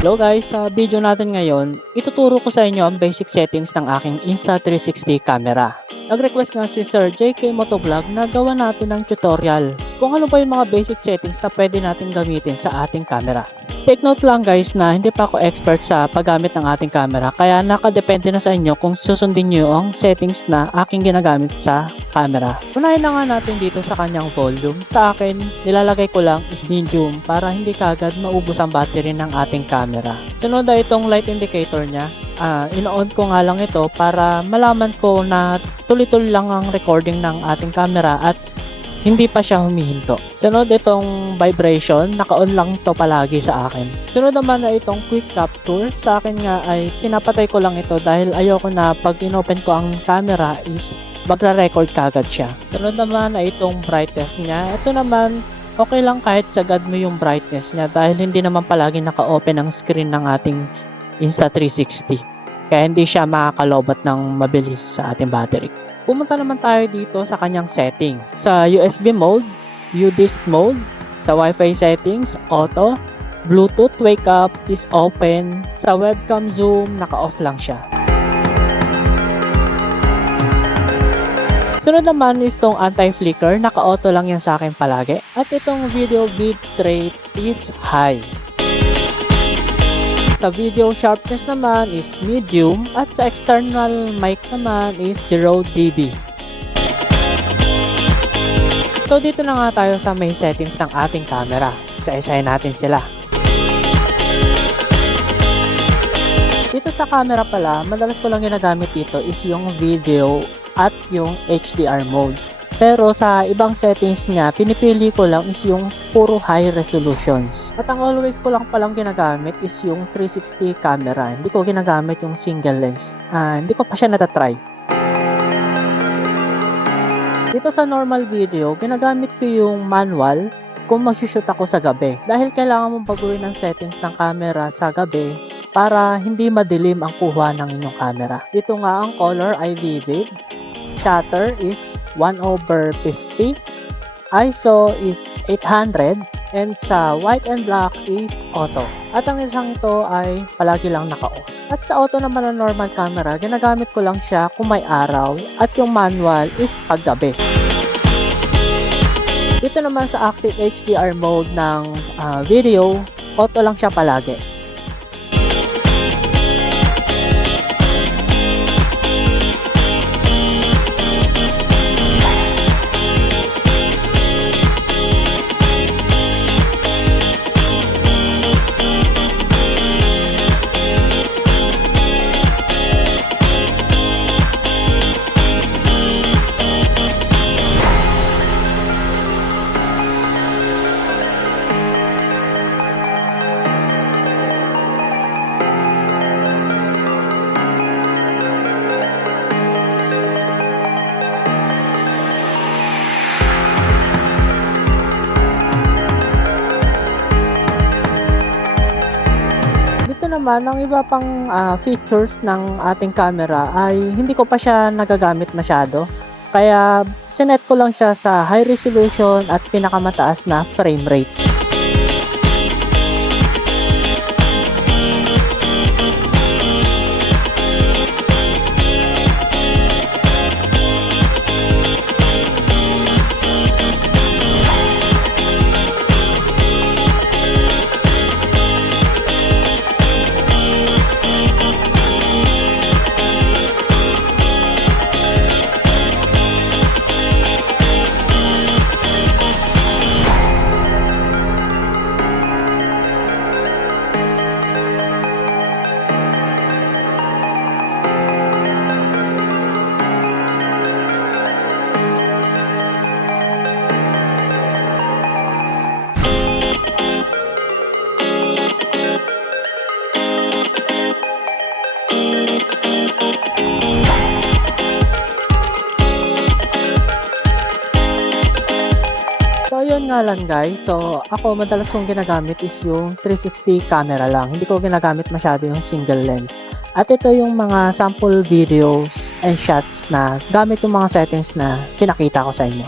Hello guys, sa video natin ngayon, ituturo ko sa inyo ang basic settings ng aking Insta360 camera. Nag-request nga si Sir JK Motovlog na gawa natin ng tutorial kung ano ba yung mga basic settings na pwede natin gamitin sa ating camera. Take note lang guys na hindi pa ako expert sa paggamit ng ating camera, kaya nakadepende na sa inyo kung susundin nyo ang settings na aking ginagamit sa camera. Unahin na nga natin dito sa kanyang volume. Sa akin, nilalagay ko lang is medium para hindi kagad maubos ang battery ng ating camera. Sunod na itong light indicator niya. In-on ko nga lang ito para malaman ko na tuloy-tuloy lang ang recording ng ating camera at hindi pa siya humihinto. Sunod itong vibration, naka-on lang ito palagi sa akin. Sunod naman na itong quick capture. Sa akin nga ay pinapatay ko lang ito dahil ayoko na pag inopen ko ang camera is magre-record kagad siya. Sunod naman na itong brightness niya. Ito naman okay lang kahit sagad mo yung brightness niya dahil hindi naman palagi naka-open ang screen ng ating Insta360. Kaya hindi siya makakalobat ng mabilis sa ating battery. Pumunta naman tayo dito sa kanyang settings. Sa USB mode, UDIST mode, sa Wi-Fi settings, auto, Bluetooth wake up is open, sa webcam zoom, naka-off lang siya. Sunod naman is itong anti-flicker, naka-auto lang yan sa akin palagi. At itong video bitrate is high. Sa video sharpness naman is medium at sa external mic naman is 0 dB. So dito na nga tayo sa may settings ng ating camera. Isa-isahin natin sila. Dito sa camera pala, madalas ko lang ginagamit dito is yung video at yung HDR mode. Pero sa ibang settings niya, pinipili ko lang is yung puro high resolutions. At ang always ko lang palang ginagamit is yung 360 camera. Hindi ko ginagamit yung single lens. Hindi ko pa siya natatry. Dito sa normal video, ginagamit ko yung manual kung mag-shoot ako sa gabi. Dahil kailangan mong baguhin ang settings ng camera sa gabi para hindi madilim ang kuha ng inyong camera. Dito nga ang color ay vivid. Shutter is 1/50, ISO is 800, and sa white and black is auto. At ang isang ito ay palagi lang naka-off. At sa auto naman ng normal camera, ginagamit ko lang siya kung may araw at yung manual is paggabi. Dito naman sa active HDR mode ng video, auto lang siya palagi. Naman ang iba pang features ng ating camera ay hindi ko pa siya nagagamit masyado, kaya sinet ko lang siya sa high resolution at pinakamataas na frame rate. Yun nga lang guys, so ako madalas kong ginagamit is yung 360 camera lang. Hindi ko ginagamit masyado yung single lens. At ito yung mga sample videos and shots na gamit yung mga settings na pinakita ko sa inyo.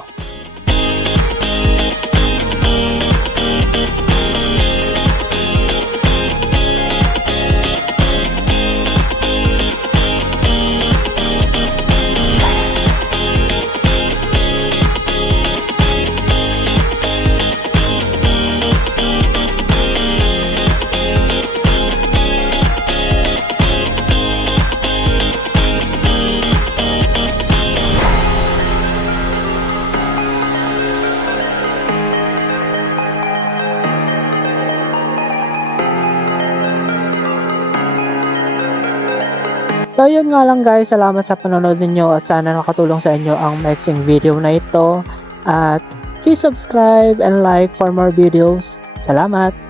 So yun nga lang guys, salamat sa panonood ninyo at sana nakatulong sa inyo ang mixing video na ito. At please subscribe and like for more videos. Salamat!